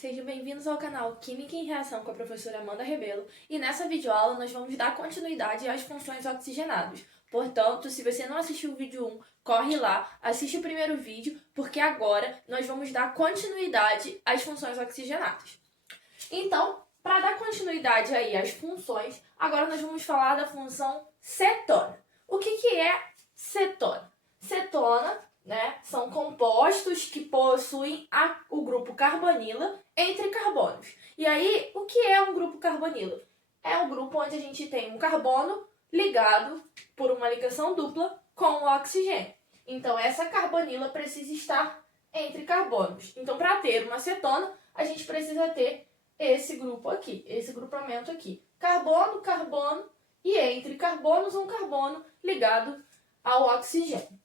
Sejam bem-vindos ao canal Química em Reação com a professora Amanda Rebelo, e nessa videoaula nós vamos dar continuidade às funções oxigenadas. Portanto, se você não assistiu o vídeo 1, corre lá, assiste o primeiro vídeo, porque agora nós vamos dar continuidade às funções oxigenadas. Então, para dar continuidade aí às funções, agora nós vamos falar da função cetona. O que é cetona? Cetona, são compostos que possuem o grupo carbonila entre carbonos. E aí, o que é um grupo carbonila? É um grupo onde a gente tem um carbono ligado por uma ligação dupla com o oxigênio. Então, essa carbonila precisa estar entre carbonos. Então, para ter uma cetona, a gente precisa ter esse grupo aqui, esse grupamento aqui. Carbono, carbono, e entre carbonos, um carbono ligado ao oxigênio.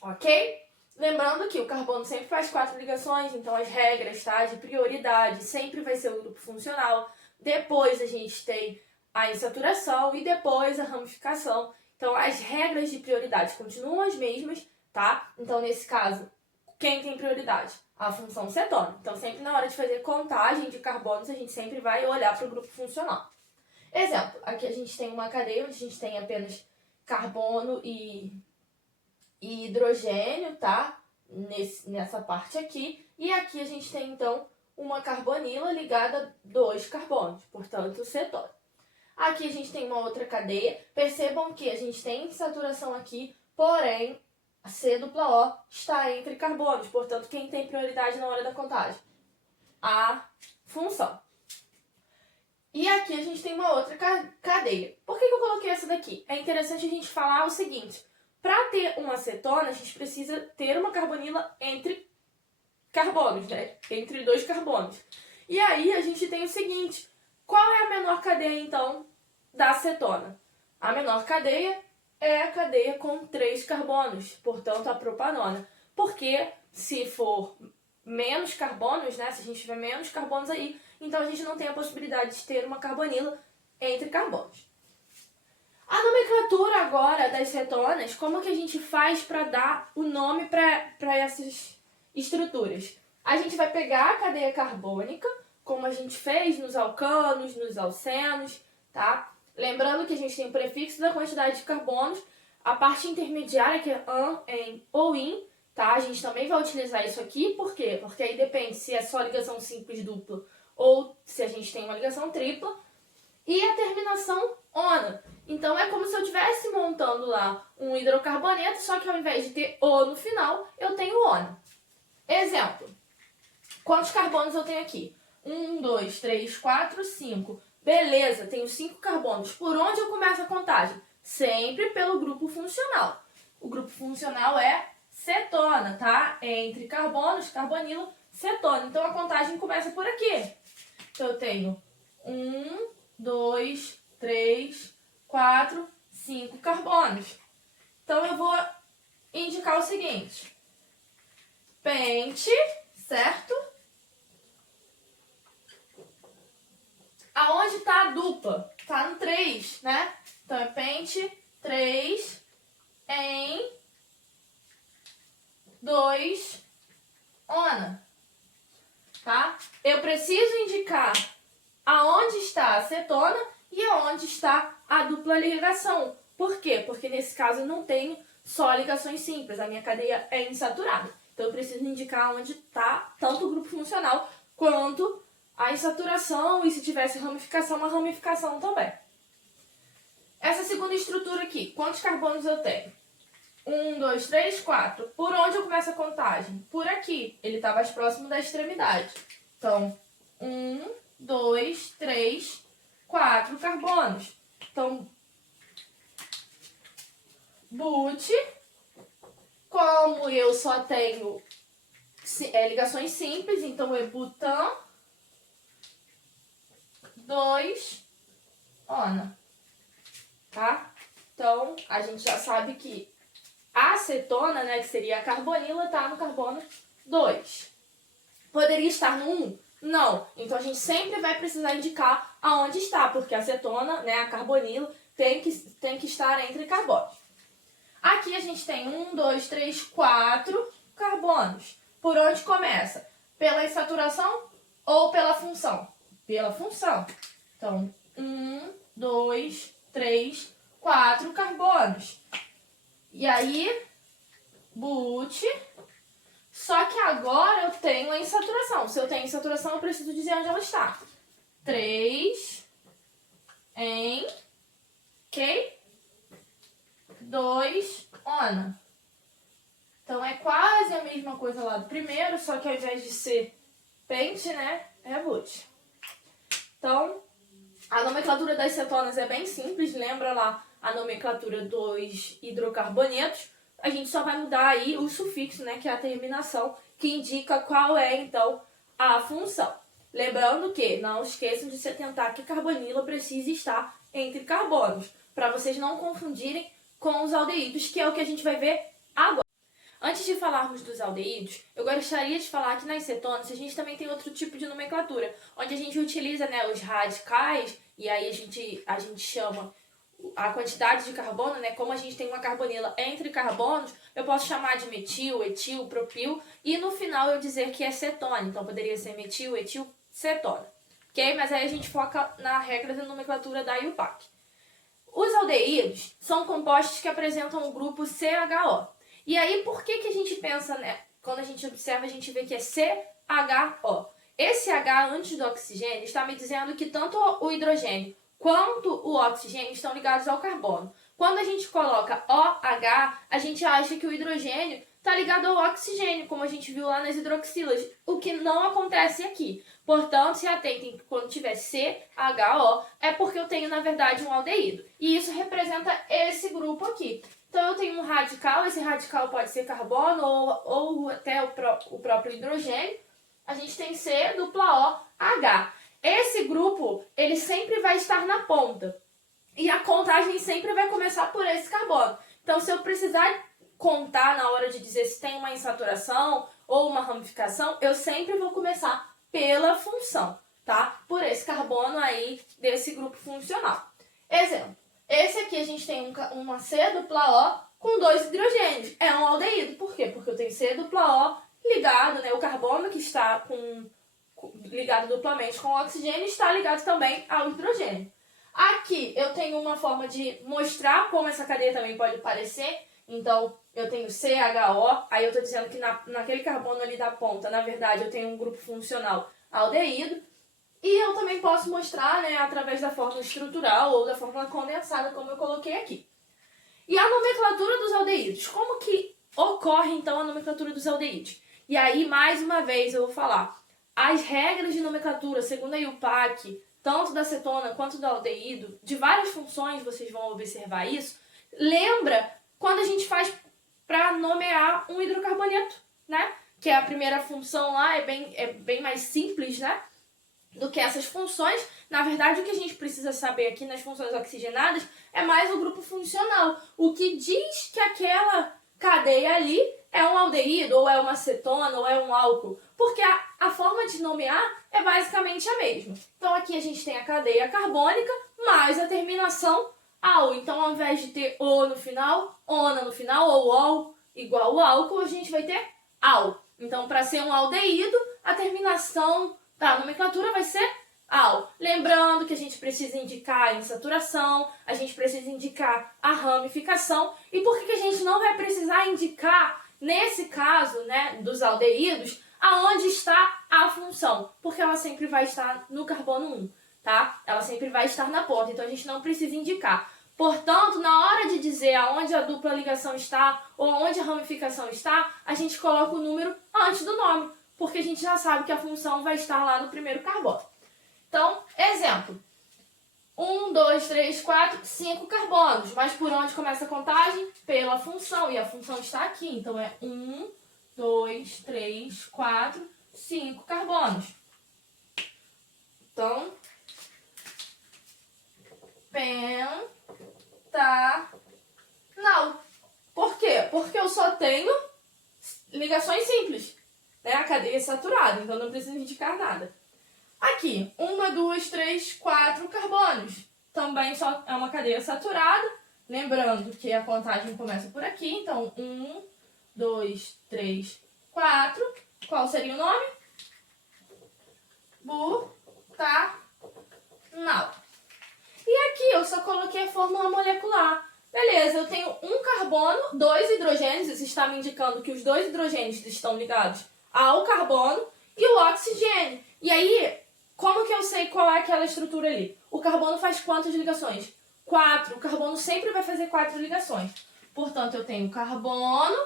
Ok? Lembrando que o carbono sempre faz 4 ligações, então as regras, tá, de prioridade sempre vai ser o grupo funcional. Depois a gente tem a insaturação e depois a ramificação. Então as regras de prioridade continuam as mesmas, tá? Então nesse caso, quem tem prioridade? A função cetona. Então sempre na hora de fazer contagem de carbonos, a gente sempre vai olhar para o grupo funcional. Exemplo, aqui a gente tem uma cadeia onde a gente tem apenas carbono e hidrogênio, tá? Nessa parte aqui. E aqui a gente tem, então, uma carbonila ligada a 2 carbonos, portanto, cetona. Aqui a gente tem uma outra cadeia. Percebam que a gente tem saturação aqui, porém, a C+O está entre carbonos, portanto, quem tem prioridade na hora da contagem? A função. E aqui a gente tem uma outra cadeia. Por que eu coloquei essa daqui? É interessante a gente falar o seguinte: para ter uma cetona, a gente precisa ter uma carbonila entre carbonos, Entre 2 carbonos. E aí a gente tem o seguinte: qual é a menor cadeia, então, da cetona? A menor cadeia é a cadeia com 3 carbonos, portanto, a propanona. Porque se for menos carbonos, se a gente tiver menos carbonos aí, então a gente não tem a possibilidade de ter uma carbonila entre carbonos. A nomenclatura agora das cetonas, como que a gente faz para dar o nome para essas estruturas? A gente vai pegar a cadeia carbônica, como a gente fez nos alcanos, nos alcenos, tá? Lembrando que a gente tem o prefixo da quantidade de carbonos, a parte intermediária que é an, en ou in, tá? A gente também vai utilizar isso aqui, por quê? Porque aí depende se é só ligação simples dupla ou se a gente tem uma ligação tripla. E a terminação ona. Então é como se eu estivesse montando lá um hidrocarboneto, só que ao invés de ter O no final, eu tenho ona. Exemplo. Quantos carbonos eu tenho aqui? 1, 2, 3, 4, 5. Beleza, tenho 5 carbonos. Por onde eu começo a contagem? Sempre pelo grupo funcional. O grupo funcional é cetona, tá? Entre carbonos, carbonila, cetona. Então a contagem começa por aqui. Então eu tenho 1, 2, 3, 4, 5 carbonos. Então eu vou indicar o seguinte: pente, certo? Aonde está a dupla? Está no 3, Então é pente 3 em 2 ona, tá? Eu preciso indicar aonde está a cetona e aonde está a dupla ligação. Por quê? Porque nesse caso eu não tenho só ligações simples, a minha cadeia é insaturada. Então eu preciso indicar onde está tanto o grupo funcional quanto a insaturação e se tivesse ramificação, uma ramificação também. Essa segunda estrutura aqui, quantos carbonos eu tenho? 1, 2, 3, 4. Por onde eu começo a contagem? Por aqui. Ele está mais próximo da extremidade. Então, 1, 2, 3, 4 carbonos. Então, but, como eu só tenho ligações simples, então é butan 2 ona, tá? Então, a gente já sabe que a acetona, que seria a carbonila, está no carbono 2. Poderia estar no 1? Não. Então, a gente sempre vai precisar indicar aonde está, porque a acetona, a carbonila, tem que estar entre carbonos. Aqui a gente tem 1, 2, 3, 4 carbonos. Por onde começa? Pela insaturação ou pela função? Pela função. Então, 1, 2, 3, 4 carbonos. E aí, but. Só que agora eu tenho a insaturação. Se eu tenho insaturação, eu preciso dizer onde ela está. 3 em ok? 2 on. Então é quase a mesma coisa lá do primeiro, só que ao invés de ser pente, né, é but. Então, a nomenclatura das cetonas é bem simples, lembra lá a nomenclatura dos hidrocarbonetos. A gente só vai mudar aí o sufixo, né, que é a terminação, que indica qual é, então, a função. Lembrando que não esqueçam de se atentar que carbonila precisa estar entre carbonos, para vocês não confundirem com os aldeídos, que é o que a gente vai ver agora. Antes de falarmos dos aldeídos, eu gostaria de falar que nas cetonas a gente também tem outro tipo de nomenclatura, onde a gente utiliza, né, os radicais, e aí a gente chama a quantidade de carbono, né, como a gente tem uma carbonila entre carbonos, eu posso chamar de metil, etil, propil, e no final eu dizer que é cetona, então poderia ser metil, etil, cetona, ok? Mas aí a gente foca na regra da nomenclatura da IUPAC. Os aldeídos são compostos que apresentam o grupo CHO. E aí, por que a gente pensa, né? Quando a gente observa, a gente vê que é CHO. Esse H antes do oxigênio está me dizendo que tanto o hidrogênio quanto o oxigênio estão ligados ao carbono. Quando a gente coloca OH, a gente acha que o hidrogênio está ligado ao oxigênio, como a gente viu lá nas hidroxilas, o que não acontece aqui. Portanto, se atentem que quando tiver CHO, é porque eu tenho, na verdade, um aldeído. E isso representa esse grupo aqui. Então, eu tenho um radical, esse radical pode ser carbono ou até o próprio hidrogênio. A gente tem C dupla OH. Esse grupo, ele sempre vai estar na ponta. E a contagem sempre vai começar por esse carbono. Então, se eu precisar contar na hora de dizer se tem uma insaturação ou uma ramificação, eu sempre vou começar pela função, tá? Por esse carbono aí desse grupo funcional. Exemplo. Esse aqui a gente tem uma C dupla O com 2 hidrogênios. É um aldeído. Por quê? Porque eu tenho C dupla O ligado, né? O carbono que está ligado duplamente com o oxigênio está ligado também ao hidrogênio. Aqui eu tenho uma forma de mostrar como essa cadeia também pode parecer. Então, eu tenho CHO, aí eu estou dizendo que naquele carbono ali da ponta, na verdade, eu tenho um grupo funcional aldeído. E eu também posso mostrar, né, através da fórmula estrutural ou da fórmula condensada, como eu coloquei aqui. E a nomenclatura dos aldeídos. Como que ocorre, então, a nomenclatura dos aldeídos? E aí, mais uma vez, eu vou falar. As regras de nomenclatura, segundo a IUPAC, tanto da cetona quanto do aldeído, de várias funções, vocês vão observar isso. Lembra quando a gente faz para nomear um hidrocarboneto, né? Que é a primeira função lá, é bem mais simples, né? Do que essas funções. Na verdade, o que a gente precisa saber aqui nas funções oxigenadas é mais o grupo funcional. O que diz que aquela cadeia ali é um aldeído, ou é uma cetona, ou é um álcool. Porque a forma de nomear é basicamente a mesma. Então, aqui a gente tem a cadeia carbônica mais a terminação AL. Então, ao invés de ter O no final, ONA no final, ou OL igual ao álcool, a gente vai ter AL. Então, para ser um aldeído, a terminação da nomenclatura vai ser AL. Lembrando que a gente precisa indicar a insaturação, a gente precisa indicar a ramificação. E por que a gente não vai precisar indicar, nesse caso, né, dos aldeídos, aonde está a função? Porque ela sempre vai estar no carbono 1, tá? Ela sempre vai estar na ponta, então a gente não precisa indicar. Portanto, na hora de dizer aonde a dupla ligação está ou onde a ramificação está, a gente coloca o número antes do nome, porque a gente já sabe que a função vai estar lá no primeiro carbono. Então, exemplo. 1, 2, 3, 4, 5 carbonos. Mas por onde começa a contagem? Pela função. E a função está aqui. Então, é 1, 2, 3, 4, 5 carbonos. Então, pentanal. Por quê? Porque eu só tenho ligações simples. Né? A cadeia é saturada, então não precisa indicar nada. Aqui, 1, 2, 3, 4 carbonos. Também só é uma cadeia saturada. Lembrando que a contagem começa por aqui. Então, 1, 2, 3, 4. Qual seria o nome? E aqui eu só coloquei a fórmula molecular. Beleza, eu tenho um carbono, 2 hidrogênios, isso está me indicando que os 2 hidrogênios estão ligados ao carbono e o oxigênio. E aí, como que eu sei qual é aquela estrutura ali? O carbono faz quantas ligações? 4. O carbono sempre vai fazer 4 ligações. Portanto, eu tenho carbono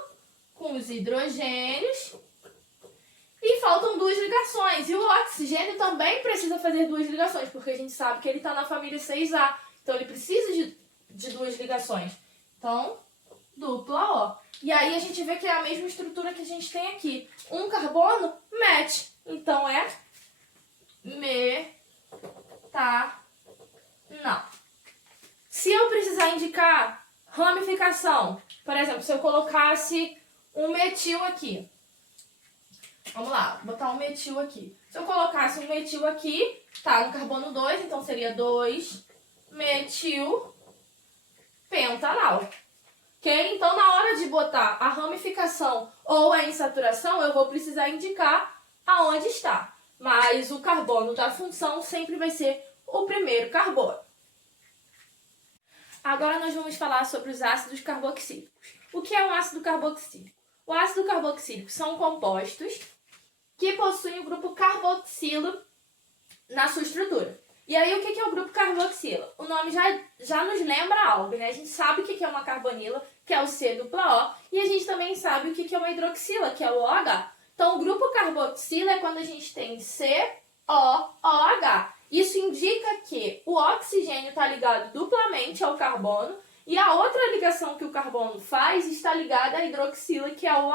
com os hidrogênios e faltam 2 ligações. E o oxigênio também precisa fazer 2 ligações, porque a gente sabe que ele está na família 6A. Então, ele precisa de 2 ligações. Então, dupla O. E aí, a gente vê que é a mesma estrutura que a gente tem aqui. Um carbono, match. Então, é metanal. Se eu precisar indicar ramificação, por exemplo, se eu colocasse um metil aqui. Vamos lá, vou botar um metil aqui. Se eu colocasse um metil aqui, tá no carbono 2, então seria 2-metil pentanal. Ok? Então, na hora de botar a ramificação ou a insaturação, eu vou precisar indicar aonde está. Mas o carbono da função sempre vai ser o primeiro carbono. Agora nós vamos falar sobre os ácidos carboxílicos. O que é um ácido carboxílico? O ácido carboxílico são compostos que possuem o grupo carboxilo na sua estrutura. E aí, o que é o grupo carboxilo? O nome já nos lembra algo, né? A gente sabe o que é uma carbonila, que é o C-dupla-O, e a gente também sabe o que é uma hidroxila, que é o OH. Então, o grupo carboxilo é quando a gente tem COOH. Isso indica que o oxigênio está ligado duplamente ao carbono e a outra ligação que o carbono faz está ligada à hidroxila, que é o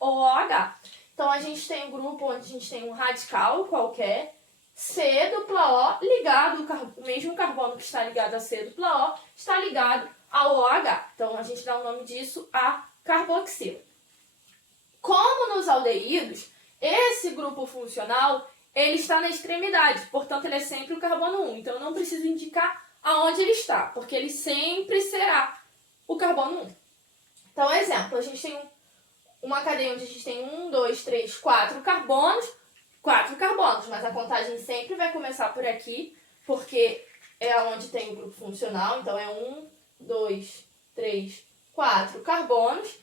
OH. Então, a gente tem um grupo onde a gente tem um radical qualquer, C-dupla-O, ligado, o mesmo carbono que está ligado a C-dupla-O, está ligado ao OH. Então, a gente dá o nome disso a carboxila. Como nos aldeídos, esse grupo funcional ele está na extremidade, portanto, ele é sempre o carbono 1. Então, eu não preciso indicar aonde ele está, porque ele sempre será o carbono 1. Então, exemplo, a gente tem uma cadeia onde a gente tem 1, 2, 3, 4 carbonos, mas a contagem sempre vai começar por aqui, porque é onde tem o grupo funcional. Então, é 1, 2, 3, 4 carbonos.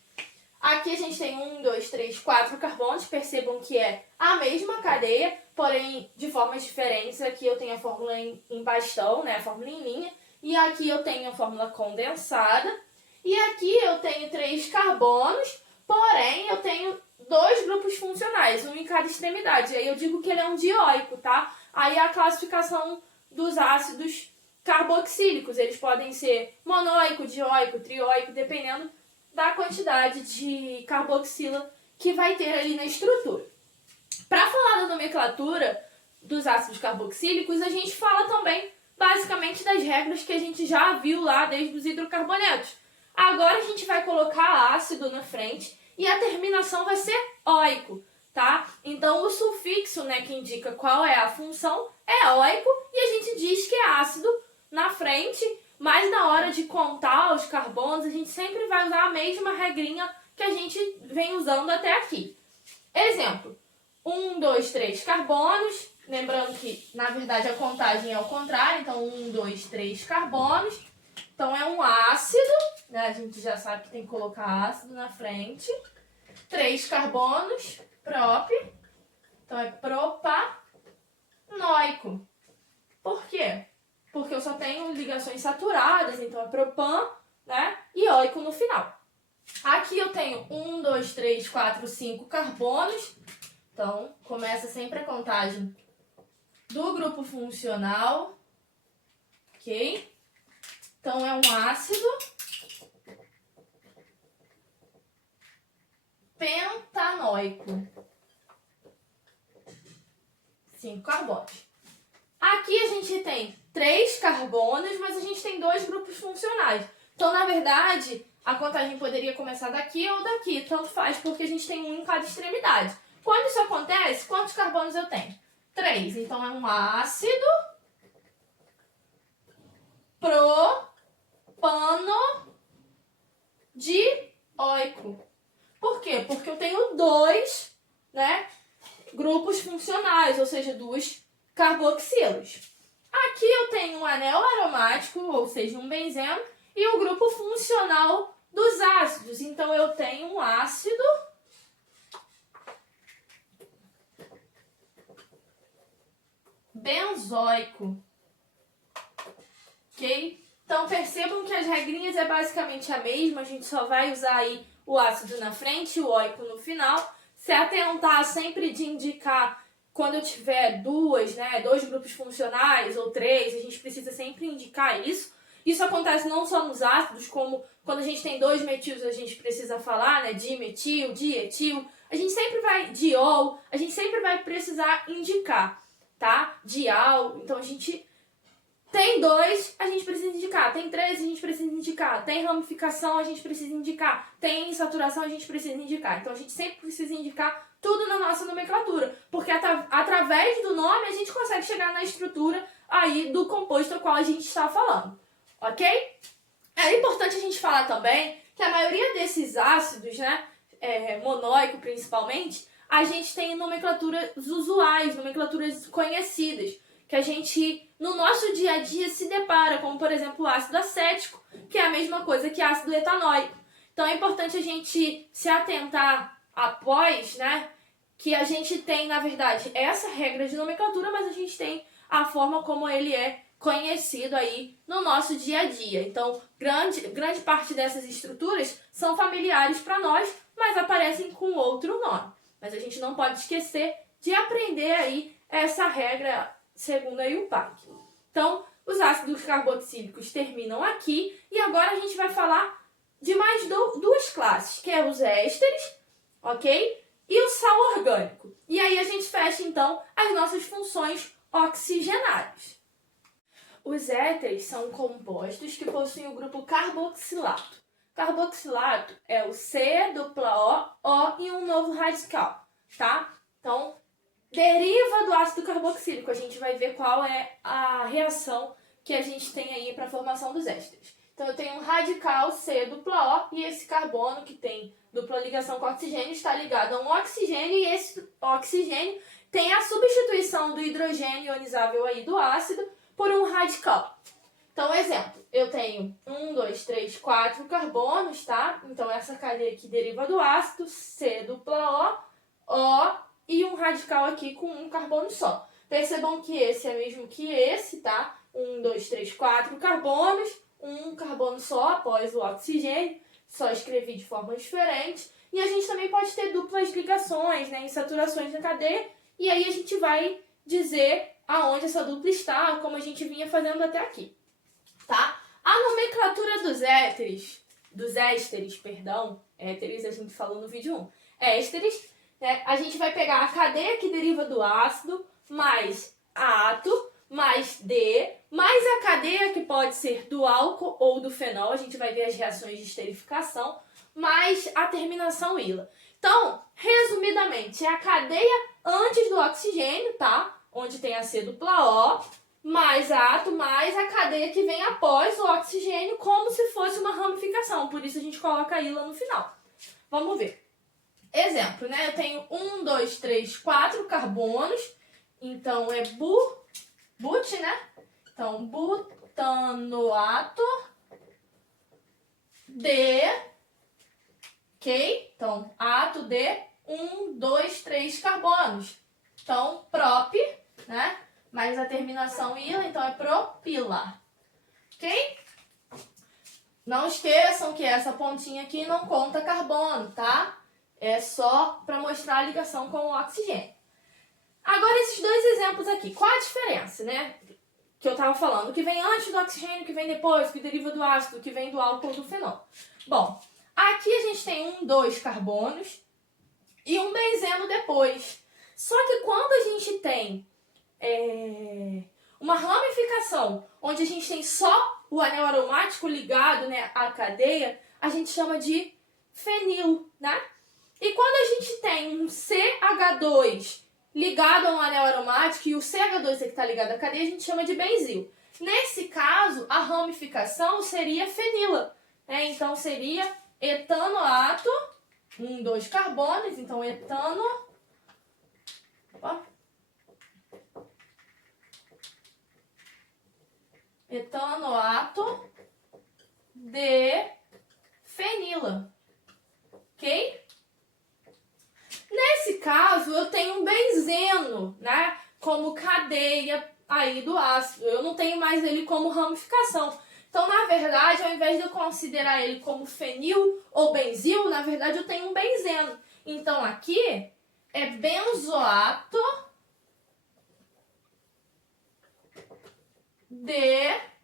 Aqui a gente tem 1, 2, 3, 4 carbonos. Percebam que é a mesma cadeia, porém de formas diferentes. Aqui eu tenho a fórmula em bastão, né? A fórmula em linha. E aqui eu tenho a fórmula condensada. E aqui eu tenho 3 carbonos, porém eu tenho 2 grupos funcionais, um em cada extremidade. E aí eu digo que ele é um dioico, tá? Aí a classificação dos ácidos carboxílicos. Eles podem ser monoico, dioico, trioico, dependendo da quantidade de carboxila que vai ter ali na estrutura. Para falar da nomenclatura dos ácidos carboxílicos, a gente fala também basicamente das regras que a gente já viu lá desde os hidrocarbonetos. Agora a gente vai colocar ácido na frente e a terminação vai ser oico, tá? Então o sufixo, né, que indica qual é a função é oico e a gente diz que é ácido na frente. Mas na hora de contar os carbonos, a gente sempre vai usar a mesma regrinha que a gente vem usando até aqui. Exemplo, 1, 2, 3 carbonos. Lembrando que, na verdade, a contagem é ao contrário. Então, 1, 2, 3 carbonos. Então, é um ácido, né? A gente já sabe que tem que colocar ácido na frente. 3 carbonos, prop. Então, é propanoico. Por quê? Porque eu só tenho ligações saturadas, então é propan, né? E oico no final. Aqui eu tenho 1, 2, 3, 4, 5 carbonos. Então, começa sempre a contagem do grupo funcional. Ok? Então, é um ácido pentanóico. 5 carbonos. Aqui a gente tem 3 carbonos, mas a gente tem 2 grupos funcionais. Então, na verdade, a contagem poderia começar daqui ou daqui. Tanto faz, porque a gente tem um em cada extremidade. Quando isso acontece, quantos carbonos eu tenho? 3. Então, é um ácido propanodioico. Por quê? Porque eu tenho 2, né, grupos funcionais, ou seja, 2 carboxilos. Aqui eu tenho um anel aromático, ou seja, um benzeno, e o grupo funcional dos ácidos. Então, eu tenho um ácido benzoico. Ok? Então, percebam que as regrinhas é basicamente a mesma. A gente só vai usar aí o ácido na frente e o oico no final. Se atentar sempre de indicar quando eu tiver dois grupos funcionais ou três, a gente precisa sempre indicar isso. Isso acontece não só nos ácidos, como quando a gente tem dois metis, a gente precisa falar, né, dimetil, dietil. A gente sempre vai, diol, a gente sempre vai precisar indicar, tá? Dial, então a gente tem dois, a gente precisa indicar. Tem três, a gente precisa indicar. Tem ramificação, a gente precisa indicar. Tem saturação, a gente precisa indicar. Então a gente sempre precisa indicar tudo na nossa nomenclatura, porque através do nome a gente consegue chegar na estrutura aí do composto ao qual a gente está falando, ok? É importante a gente falar também que a maioria desses ácidos, né, monóico principalmente, a gente tem nomenclaturas usuais, nomenclaturas conhecidas, que a gente, no nosso dia a dia, se depara, como por exemplo o ácido acético, que é a mesma coisa que ácido etanóico. Então é importante a gente se atentar após, né, que a gente tem, na verdade, essa regra de nomenclatura, mas a gente tem a forma como ele é conhecido aí no nosso dia a dia. Então, grande parte dessas estruturas são familiares para nós, mas aparecem com outro nome. Mas a gente não pode esquecer de aprender aí essa regra segundo aí o PAC. Então, os ácidos carboxílicos terminam aqui e agora a gente vai falar de mais duas classes, que é os ésteres, ok? E o sal orgânico. E aí a gente fecha, então, as nossas funções oxigenárias. Os éteres são compostos que possuem o grupo carboxilato. Carboxilato é o C-O e um novo radical, tá? Então, deriva do ácido carboxílico. A gente vai ver qual é a reação que a gente tem aí para a formação dos ésteres. Então, eu tenho um radical C-O e esse carbono que tem dupla ligação com oxigênio está ligado a um oxigênio e esse oxigênio tem a substituição do hidrogênio ionizável aí do ácido por um radical. Então, exemplo, eu tenho 1, 2, 3, 4 carbonos, tá? Então, essa cadeia aqui deriva do ácido, C-O e um radical aqui com um carbono só. Percebam que esse é mesmo que esse, tá? 1, 2, 3, 4 carbonos, um carbono só após o oxigênio, só escrevi de forma diferente. E a gente também pode ter duplas ligações, né, insaturações na cadeia, e aí a gente vai dizer aonde essa dupla está, como a gente vinha fazendo até aqui, tá? A nomenclatura dos ésteres, éteres a gente falou no vídeo 1, ésteres, né, a gente vai pegar a cadeia que deriva do ácido, mais átomo, mais D, mais a cadeia que pode ser do álcool ou do fenol, a gente vai ver as reações de esterificação, mais a terminação ila. Então, resumidamente, é a cadeia antes do oxigênio, tá? Onde tem a C-O, mais átomo, mais a cadeia que vem após o oxigênio, como se fosse uma ramificação, por isso a gente coloca a ila no final. Vamos ver. Exemplo, né? Eu tenho 1, 2, 3, 4 carbonos, então é but, né? Então, butanoato de, ok? Então, ato de 1, 2, 3 carbonos. Então, prop, né? Mais a terminação ila, então é propila, ok? Não esqueçam que essa pontinha aqui não conta carbono, tá? É só para mostrar a ligação com o oxigênio. Agora, esses dois exemplos aqui. Qual a diferença, né? Que eu estava falando. O que vem antes do oxigênio, o que vem depois, o que deriva do ácido, o que vem do álcool ou do fenol. Bom, aqui a gente tem 2 carbonos e um benzeno depois. Só que quando a gente tem uma ramificação, onde a gente tem só o anel aromático ligado, né, à cadeia, a gente chama de fenil, né? E quando a gente tem um CH2 ligado a um anel aromático e o CH2 é que está ligado à cadeia, a gente chama de benzil. Nesse caso, a ramificação seria fenila, né? Então, seria etanoato, 2 carbonos, então etano, etanoato de fenila, ok? Nesse caso, eu tenho um benzeno, né, como cadeia aí do ácido. Eu não tenho mais ele como ramificação. Então, na verdade, ao invés de eu considerar ele como fenil ou benzil, na verdade eu tenho um benzeno. Então, aqui é benzoato de...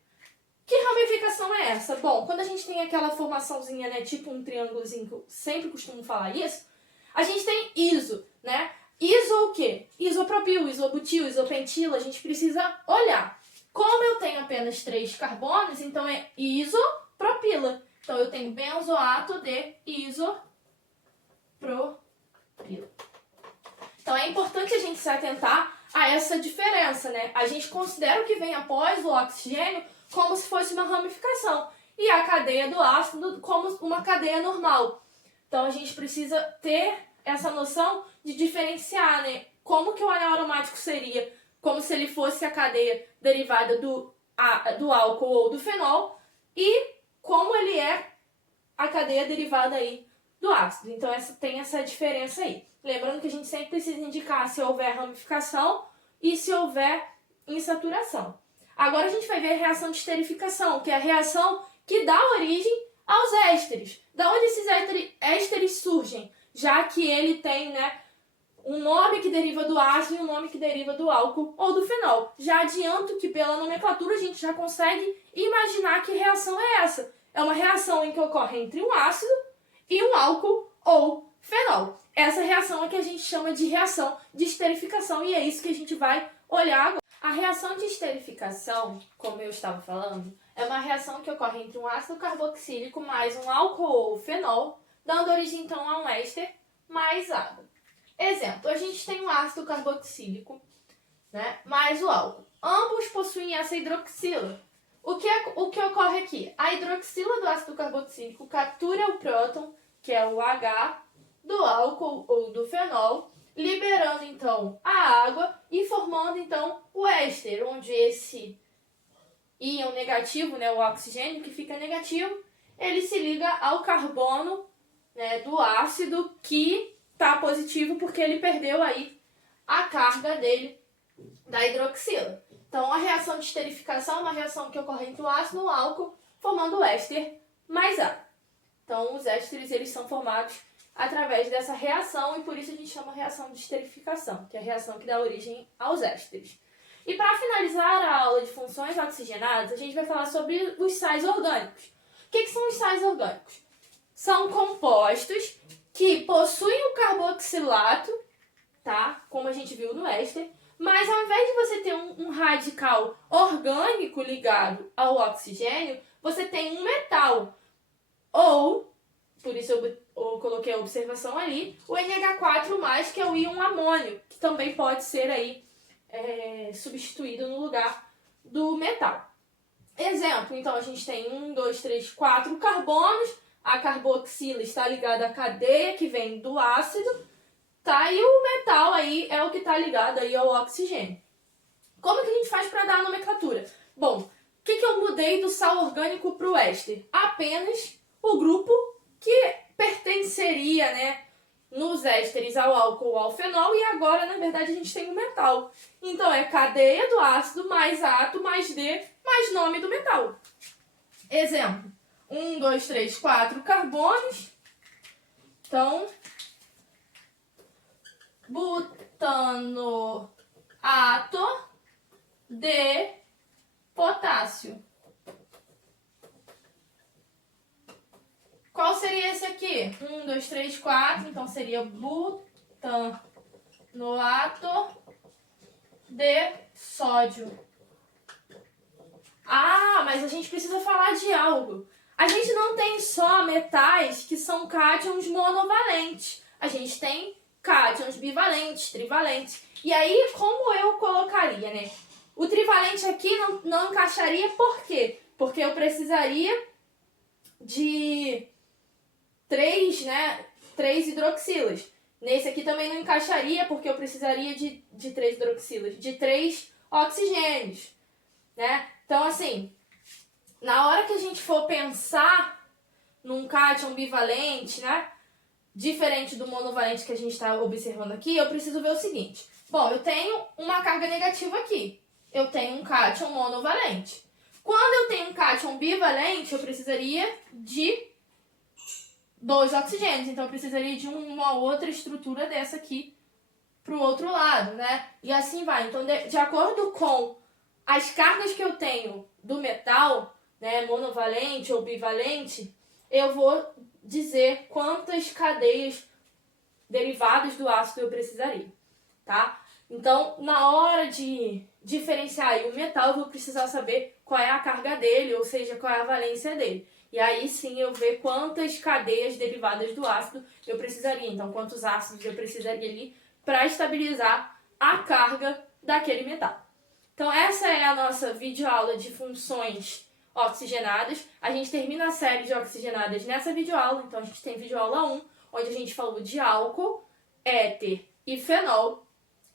Que ramificação é essa? Bom, quando a gente tem aquela formaçãozinha, né, tipo um triângulozinho, que eu sempre costumo falar isso, a gente tem iso, né? Iso o quê? Isopropil, isobutil, isopentila, a gente precisa olhar. Como eu tenho apenas 3 carbonos, então é isopropila. Então eu tenho benzoato de isopropila. Então é importante a gente se atentar a essa diferença, né? A gente considera o que vem após o oxigênio como se fosse uma ramificação e a cadeia do ácido como uma cadeia normal. Então a gente precisa ter essa noção de diferenciar, né? Como que o anel aromático seria como se ele fosse a cadeia derivada do álcool ou do fenol e como ele é a cadeia derivada aí do ácido. Então tem essa diferença aí. Lembrando que a gente sempre precisa indicar se houver ramificação e se houver insaturação. Agora a gente vai ver a reação de esterificação, que é a reação que dá origem aos ésteres. Da onde esses ésteres surgem? Já que ele tem, né, um nome que deriva do ácido e um nome que deriva do álcool ou do fenol. Já adianto que pela nomenclatura a gente já consegue imaginar que reação é essa. É uma reação em que ocorre entre um ácido e um álcool ou fenol. Essa reação é que a gente chama de reação de esterificação e é isso que a gente vai olhar agora. A reação de esterificação, como eu estava falando, é uma reação que ocorre entre um ácido carboxílico mais um álcool ou fenol, dando origem então a um éster mais água. Exemplo, a gente tem um ácido carboxílico, né, mais o álcool. Ambos possuem essa hidroxila. O que ocorre aqui? A hidroxila do ácido carboxílico captura o próton, que é o H, do álcool ou do fenol, liberando então a água e formando então o éster, onde esse íon negativo, né, o oxigênio que fica negativo, ele se liga ao carbono, né, do ácido que está positivo porque ele perdeu aí a carga dele da hidroxila. Então a reação de esterificação é uma reação que ocorre entre o ácido e o álcool, formando o éster mais água. Então os ésteres eles são formados através dessa reação e por isso a gente chama reação de esterificação, que é a reação que dá origem aos ésteres. E para finalizar a aula de funções oxigenadas, a gente vai falar sobre os sais orgânicos. O que são os sais orgânicos? São compostos que possuem o carboxilato, tá? Como a gente viu no éster, mas ao invés de você ter um radical orgânico ligado ao oxigênio, você tem um metal. Ou, por isso eu coloquei a observação ali, o NH4+, que é o íon amônio, que também pode ser aí substituído no lugar do metal. Exemplo, então a gente tem 1, 2, 3, 4 carbonos, a carboxila está ligada à cadeia que vem do ácido, tá? E o metal aí é o que está ligado aí ao oxigênio. Como que a gente faz para dar a nomenclatura? Bom, o que eu mudei do sal orgânico para o éster? Apenas o grupo que pertenceria, né, nos ésteres ao álcool ou ao fenol, e agora, na verdade, a gente tem o metal. Então, é cadeia do ácido mais átomo mais D mais nome do metal. Exemplo, 1, 2, 3, 4 carbonos. Então, butanoato de potássio. Qual seria esse aqui? 1, 2, 3, 4. Então, seria butanoato de sódio. Ah, mas a gente precisa falar de algo. A gente não tem só metais que são cátions monovalentes. A gente tem cátions bivalentes, trivalentes. E aí, como eu colocaria, né? O trivalente aqui não encaixaria por quê? Porque eu precisaria de 3 hidroxilas. Nesse aqui também não encaixaria porque eu precisaria de 3 hidroxilas, de 3 oxigênios, né? Então, assim, na hora que a gente for pensar num cátion bivalente, né? Diferente do monovalente que a gente está observando aqui, eu preciso ver o seguinte. Bom, eu tenho uma carga negativa aqui. Eu tenho um cátion monovalente. Quando eu tenho um cátion bivalente, eu precisaria de 2 oxigênios. Então, eu precisaria de uma outra estrutura dessa aqui para o outro lado, né? E assim vai. Então, de acordo com as cargas que eu tenho do metal, né, monovalente ou bivalente, eu vou dizer quantas cadeias derivadas do ácido eu precisaria, tá? Então, na hora de diferenciar aí o metal, eu vou precisar saber qual é a carga dele, ou seja, qual é a valência dele. E aí sim eu ver quantas cadeias derivadas do ácido eu precisaria. Então, quantos ácidos eu precisaria ali para estabilizar a carga daquele metal. Então, essa é a nossa videoaula de funções oxigenadas. A gente termina a série de oxigenadas nessa videoaula. Então, a gente tem videoaula 1, onde a gente falou de álcool, éter e fenol.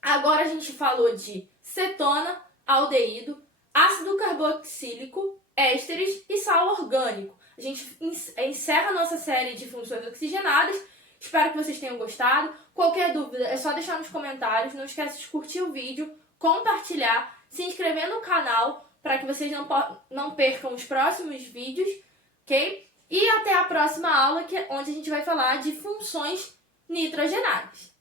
Agora a gente falou de cetona, aldeído, ácido carboxílico, ésteres e sal orgânico. A gente encerra a nossa série de funções oxigenadas. Espero que vocês tenham gostado. Qualquer dúvida é só deixar nos comentários. Não esqueça de curtir o vídeo, compartilhar, se inscrever no canal para que vocês não percam os próximos vídeos, ok? E até a próxima aula, onde a gente vai falar de funções nitrogenadas.